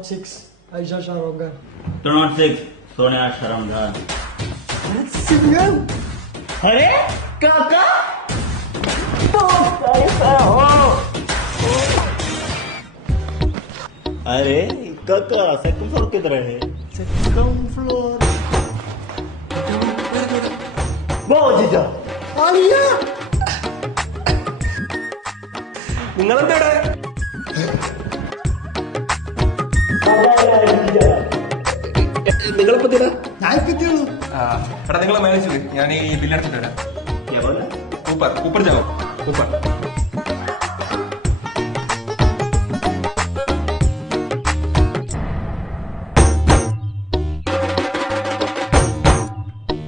206 Aisha Sharongan. 206 Sonia Sharangan. Simran. अरे काका अरे काका सेकंड फ्लोर किधर है? Second floor. वो जीजा Aliya. നിങ്ങളെന്താ നിങ്ങളിപ്പോ തീരാ ഞാൻ കിട്ടിയുള്ളൂ. എടാ നിങ്ങളെ മാനേജ് ഞാൻ ഈ ബില്ലെടുത്തിട്ട് വരാം क्या बोला? ऊपर ऊपर जाओ ऊपर